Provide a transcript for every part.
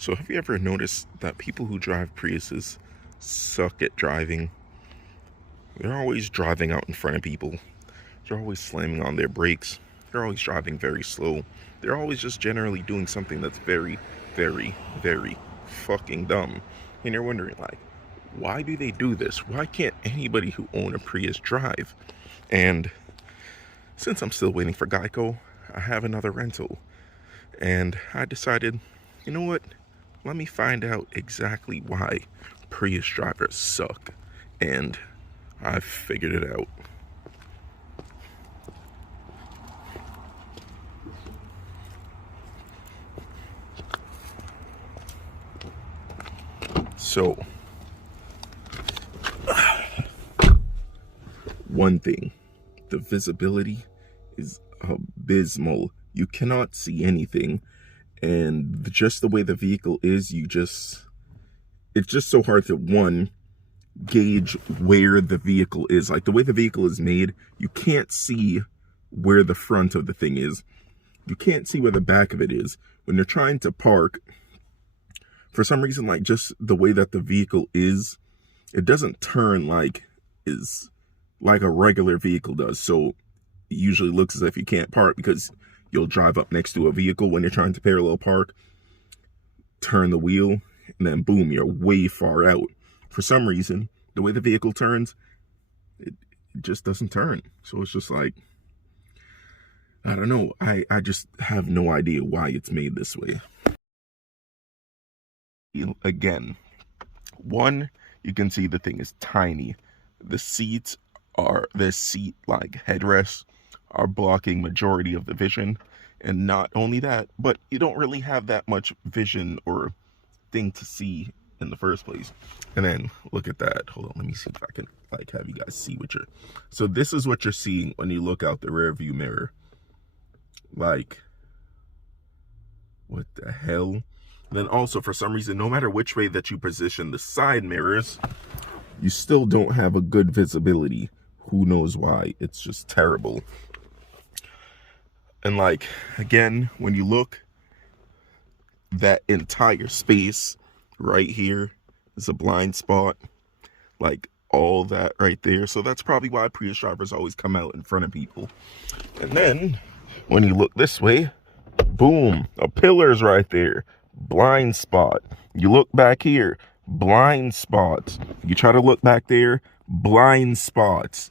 So have you ever noticed that people who drive Priuses suck at driving? They're always driving out in front of people. They're always slamming on their brakes. They're always driving very slow. They're always just generally doing something that's very, very, very fucking dumb. And you're wondering, like, why do they do this? Why can't anybody who own a Prius drive? And since I'm still waiting for Geico, I have another rental. And I decided, you know what? Let me find out exactly why Prius drivers suck. And I've figured it out. So, one thing, the visibility is abysmal. You cannot see anything. And just the way the vehicle is, it's just so hard to, one, gauge where the vehicle is. Like, the way the vehicle is made, you can't see where the front of the thing is. You can't see where the back of it is. When you're trying to park, for some reason, like, just the way that the vehicle is, it doesn't turn like a regular vehicle does. So it usually looks as if you can't park, because you'll drive up next to a vehicle when you're trying to parallel park, turn the wheel, and then boom, you're way far out. For some reason, the way the vehicle turns, it just doesn't turn. So it's just like, I don't know. I just have no idea why it's made this way. Again, one, you can see the thing is tiny. The seat like headrests are blocking majority of the vision. And not only that, but you don't really have that much vision or thing to see in the first place. And then look at that. Hold on, let me see if I can like have you guys see what you're. So this is what you're seeing when you look out the rear view mirror. Like, what the hell? And then also, for some reason, no matter which way that you position the side mirrors, you still don't have a good visibility. Who knows why? It's just terrible. And like, again, when you look, that entire space right here is a blind spot. Like, all that right there. So that's probably why Prius drivers always come out in front of people. And then when you look this way, boom, a pillar's right there. Blind spot. You look back here, blind spots. You try to look back there, blind spots.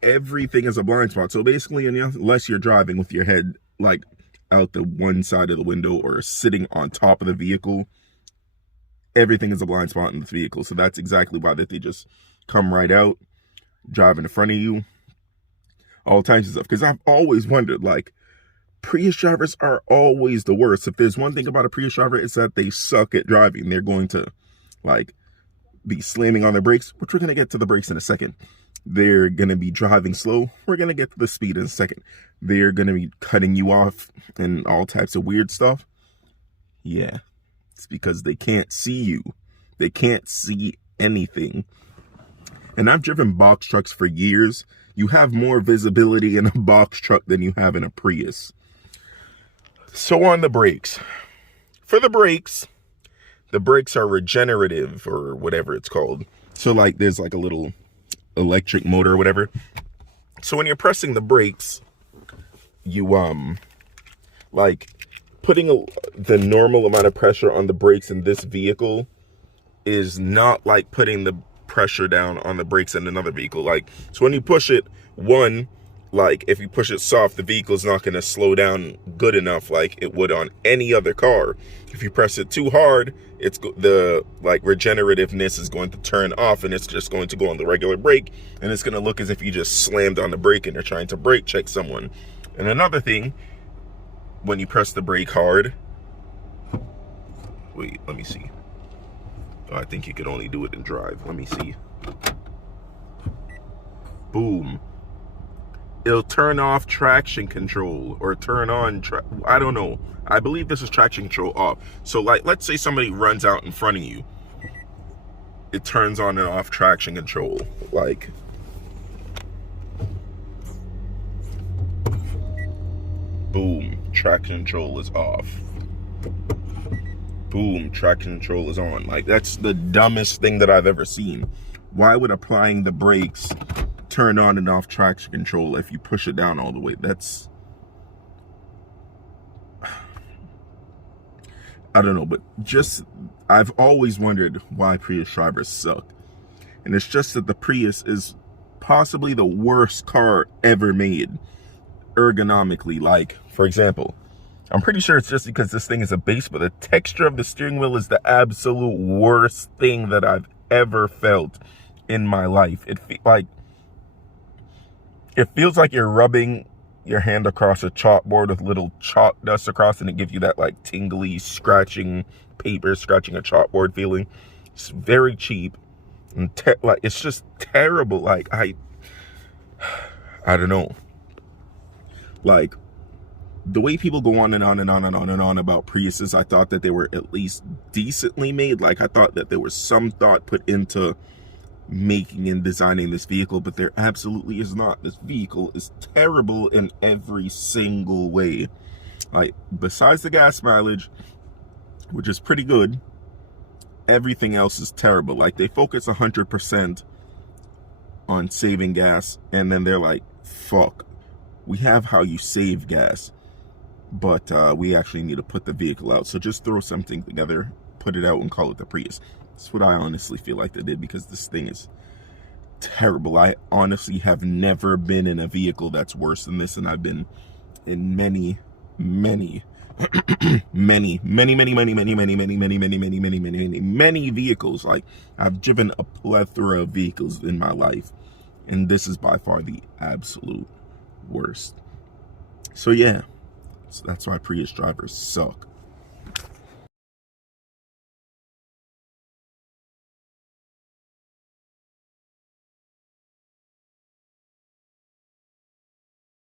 Everything is a blind spot. So basically, unless you're driving with your head like out the one side of the window or sitting on top of the vehicle, everything is a blind spot in this vehicle. So that's exactly why that they just come right out, drive in front of you, all types of stuff. Because I've always wondered, like, Prius drivers are always the worst. If there's one thing about a Prius driver, it's that they suck at driving. They're going to, like, be slamming on their brakes, which we're going to get to the brakes in a second. They're going to be driving slow. We're going to get to the speed in a second. They're going to be cutting you off and all types of weird stuff. Yeah, it's because they can't see you. They can't see anything. And I've driven box trucks for years. You have more visibility in a box truck than you have in a Prius. So on the brakes. For the brakes are regenerative or whatever it's called. So like there's like a little electric motor or whatever. So when you're pressing the brakes, you like putting the normal amount of pressure on the brakes in this vehicle is not like putting the pressure down on the brakes in another vehicle. Like, so when you push it, one, like if you push it soft, the vehicle's not going to slow down good enough like it would on any other car. If you press it too hard, it's the like regenerativeness is going to turn off, and it's just going to go on the regular brake, and it's going to look as if you just slammed on the brake and you're trying to brake check someone. And another thing, when you press the brake hard, wait, let me see. Oh, I think you could only do it in drive. Let me see. Boom. It'll turn off traction control or turn on, I don't know. I believe this is traction control off. So like, let's say somebody runs out in front of you. It turns on and off traction control. Like, boom, traction control is off. boom, traction control is on. Like, that's the dumbest thing that I've ever seen. Why would applying the brakes turn on and off traction control if you push it down all the way? That's, I don't know, but just, I've always wondered why Prius drivers suck. And it's just that the Prius is possibly the worst car ever made ergonomically. Like, for example, I'm pretty sure it's just because this thing is a base, but the texture of the steering wheel is the absolute worst thing that I've ever felt in my life. It feels like you're rubbing your hand across a chalkboard with little chalk dust across, and it gives you that like tingly scratching paper, scratching a chalkboard feeling. It's very cheap and like, it's just terrible. Like, I don't know. Like, the way people go on and on and on and on and on about Priuses, I thought that they were at least decently made. Like, I thought that there was some thought put into making and designing this vehicle, but there absolutely is not. This vehicle is terrible in every single way. Like, besides the gas mileage, which is pretty good, everything else is terrible. Like, they focus 100% on saving gas, and then they're like, fuck, we have how you save gas, but we actually need to put the vehicle out. So just throw something together, put it out, and call it the Prius. That's what I honestly feel like they did, because this thing is terrible. I honestly have never been in a vehicle that's worse than this, and I've been in many vehicles. Like, I've driven a plethora of vehicles in my life, and this is by far the absolute worst. So yeah, that's why Prius drivers suck.